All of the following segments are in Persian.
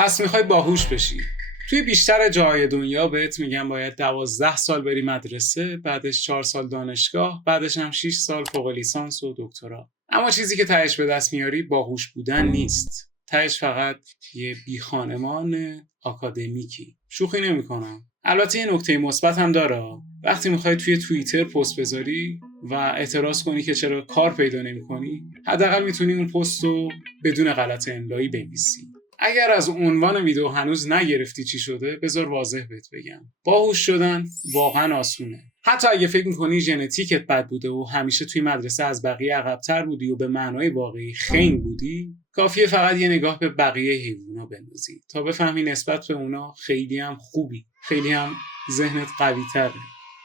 پس میخوای باهوش بشی. توی بیشتر جاهای دنیا بهت میگن باید 12 سال بری مدرسه، بعدش 4 سال دانشگاه، بعدش هم 6 سال فوق لیسانس و دکترا. اما چیزی که تهش به دست میاری باهوش بودن نیست. تهش فقط یه بیخانمان آکادمیکی. شوخی نمی‌کنم. البته یه نکته مثبت هم داره. وقتی میخوای توی توییتر پست بذاری و اعتراض کنی که چرا کار پیدا نمی‌کنی، حداقل میتونی اون پست رو بدون غلط املایی بنویسی. اگر از عنوان ویدیو هنوز نگرفتی چی شده، بذار واضح بهت بگم. باهوش شدن واقعا آسونه. حتی اگه فکر می‌کنی ژنتیکت بد بوده و همیشه توی مدرسه از بقیه عقب‌تر بودی و به معنای واقعی خنگ بودی، کافیه فقط یه نگاه به بقیه حیوونا بندازی تا بفهمی نسبت به اونا خیلی هم خوبی، خیلی هم ذهنت قوی‌تره.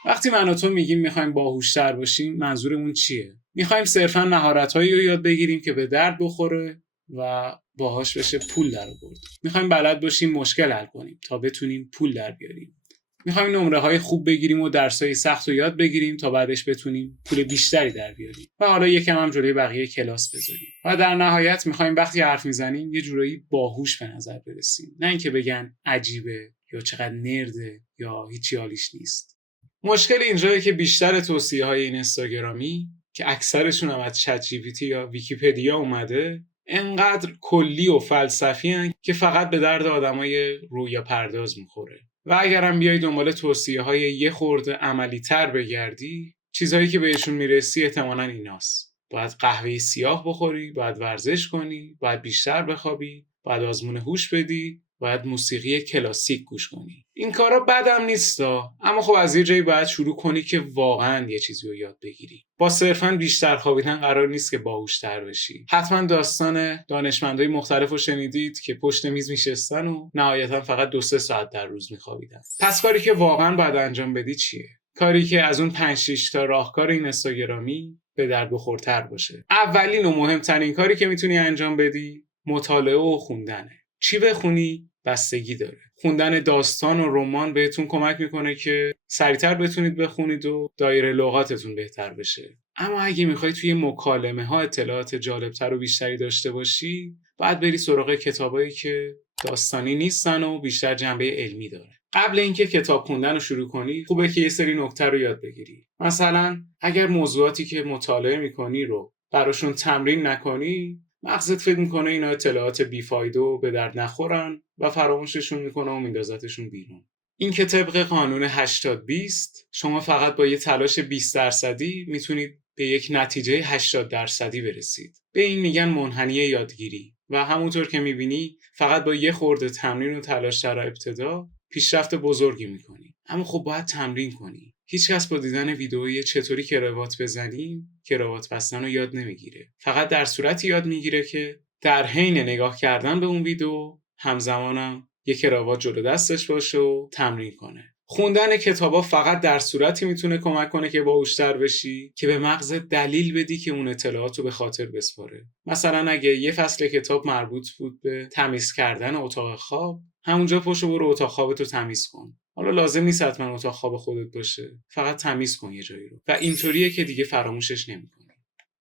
وقتی من و تو میگیم می‌خوایم باهوش‌تر باشیم، منظورمون چیه؟ می‌خوایم صرفاً مهارت‌هایی رو یاد بگیریم که به درد بخوره و باهاش بشه پول در آورد. می‌خوایم بلد باشیم مشکل حل کنیم تا بتونیم پول در بیاریم. می‌خوایم نمره‌های خوب بگیریم و درس‌های سخت رو یاد بگیریم تا بعدش بتونیم پول بیشتری در بیاریم و حالا یکم هم جلوی بقیه کلاس بذاریم. و در نهایت می‌خوایم وقتی حرف می‌زنیم یه جورایی باهوش به نظر برسیم، نه اینکه بگن عجیبه یا چقدر نرده یا هیچی حالیش نیست. مشکل اینجاییه که بیشتر توصیه‌های این اینستاگرامی که اکثرشون هم از چت جی پی تی یا ویکی‌پدیا اومده، انقدر کلی و فلسفی هن که فقط به درد آدمای رویا پرداز میخوره. و اگرم بیای دنبال توصیه‌های یه خورده عملی تر بگردی، چیزهایی که بهشون میرسی احتمالاً ایناست. باید قهوه سیاه بخوری، باید ورزش کنی، باید بیشتر بخوابی، باید آزمون هوش بدی، باید موسیقی کلاسیک گوش کنی. این کارا بدم نیستا، اما خب از یه جایی باید شروع کنی که واقعاً یه چیزی رو یاد بگیری. با صرفاً بیشتر خوابیدن قرار نیست که باهوش‌تر بشی. حتما داستان دانشمندای مختلف رو شنیدید که پشت میز میشستن و نهایتاً فقط 2-3 ساعت در روز میخوابیدن. پس کاری که واقعاً باید انجام بدی چیه؟ کاری که از اون 5-6 تا راهکار این اینستاگرامی به درد بخورتر باشه. اولین و مهمترین کاری که میتونی انجام بدی مطالعه و خوندنه. چی بخونی؟ بستگی داره. خوندن داستان و رمان بهتون کمک میکنه که سریعتر بتونید بخونید و دایره لغاتتون بهتر بشه. اما اگه میخوای توی مکالمه ها اطلاعات جالبتر و بیشتری داشته باشی، باید بری سراغ کتابایی که داستانی نیستن و بیشتر جنبه علمی داره. قبل اینکه کتاب خوندن رو شروع کنی، خوبه که یه سری نکته رو یاد بگیری. مثلا اگر موضوعاتی که مطالعه میکنی رو براشون تمرین نکنی، مغزت فکر میکنه اینا اطلاعات بیفایده و به درد نخورن و فراموششون میکنه و میندازتشون بیرون. این که طبق قانون 80-20 شما فقط با یه تلاش 20% میتونید به یک نتیجه 80% برسید. به این میگن منحنی یادگیری و همونطور که میبینی فقط با یه خورده تمرین و تلاش در ابتدا پیشرفت بزرگی میکنی. اما خب باید تمرین کنی. هیچکس با دیدن ویدئوی چطوری کراوات بزنیم کراوات بستن رو یاد نمیگیره. فقط در صورتی یاد میگیره که در حین نگاه کردن به اون ویدئو همزمانم یه کراوات جلو دستش باشه و تمرین کنه. خوندن کتابا فقط در صورتی میتونه کمک کنه که باهوش‌تر بشی که به مغز دلیل بدی که اون اطلاعات رو به خاطر بسپاره. مثلا اگه یه فصل کتاب مربوط بود به تمیز کردن اتاق خواب، همونجا پاشو برو اتاق خوابتو تمیز کن. حالا لازم نیست حتما اتاق خواب خودت باشه، فقط تمیز کن یه جایی رو و اینطوریه که دیگه فراموشش نمی‌کنی.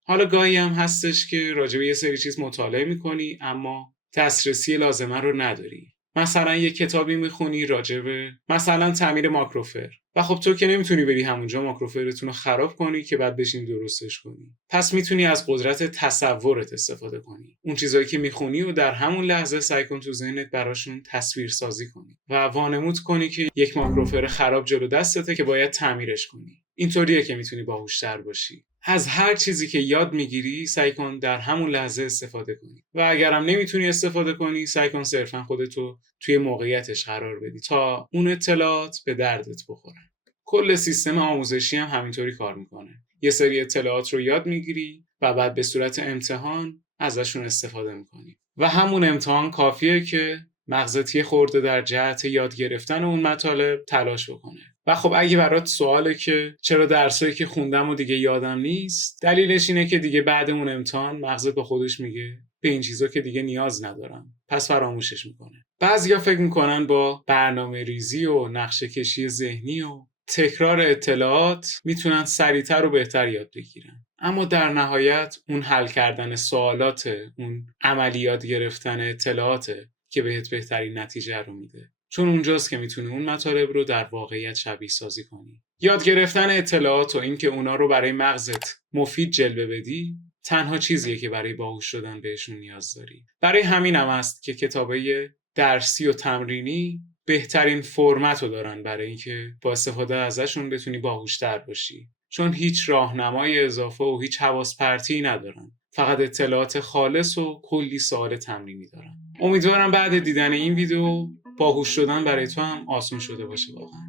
حالا گاهی هم هستش که راجع به یه سری چیز مطالعه می‌کنی اما دسترسی لازمه رو نداری. مثلا یه کتابی میخونی راجع به مثلا تعمیر ماکروفر و خب تو که نمیتونی بری همونجا ماکروفرتون رو خراب کنی که بعد بشین درستش کنی. پس میتونی از قدرت تصورت استفاده کنی. اون چیزایی که میخونی و در همون لحظه سعی کن تو ذهنت براشون تصویر سازی کنی و وانمود کنی که یک ماکروفر خراب جلو دستته که باید تعمیرش کنی. اینطوریه که میتونی باهوش‌تر باشی. از هر چیزی که یاد میگیری سعی کن در همون لحظه استفاده کنی و اگرم نمیتونی استفاده کنی سعی کن صرفا خودتو توی موقعیتش قرار بدی تا اون اطلاعات به دردت بخورن. کل سیستم آموزشی هم همینطوری کار میکنه. یه سری اطلاعات رو یاد میگیری و بعد به صورت امتحان ازشون استفاده میکنی و همون امتحان کافیه که مغزت یه خورده در جهت یاد گرفتن اون مطالب تلاش بکنه. و خب اگه برات سواله که چرا درسایی که خوندم و دیگه یادم نیست، دلیلش اینه که دیگه بعد اون امتحان مغزت با خودش میگه به این چیزا که دیگه نیاز ندارم، پس فراموشش میکنه. بعضیا فکر میکنن با برنامه ریزی و نقشه کشی ذهنی و تکرار اطلاعات میتونن سریعتر و بهتر یاد بگیرن. اما در نهایت اون حل کردن سوالات، اون عملیات گرفتن اطلاعاته که بهت بهترین نتیجه رو میده. چون اونجاست که میتونی اون مطالب رو در واقعیت شبیه سازی کنی. یاد گرفتن اطلاعات و اینکه اونا رو برای مغزت مفید جلوه بدی تنها چیزیه که برای باهوش شدن بهشون نیاز داری. برای همینم است که کتابای درسی و تمرینی بهترین فرمت رو دارن برای اینکه با استفاده ازشون بتونی باهوشتر باشی. چون هیچ راهنمای اضافه و هیچ حواس پرتی ندارن. فقط اطلاعات خالص و کلی سوال تمرینی دارن. امیدوارم بعد دیدن این ویدیو باهوش شدن برای تو هم آسون شده باشه واقعا.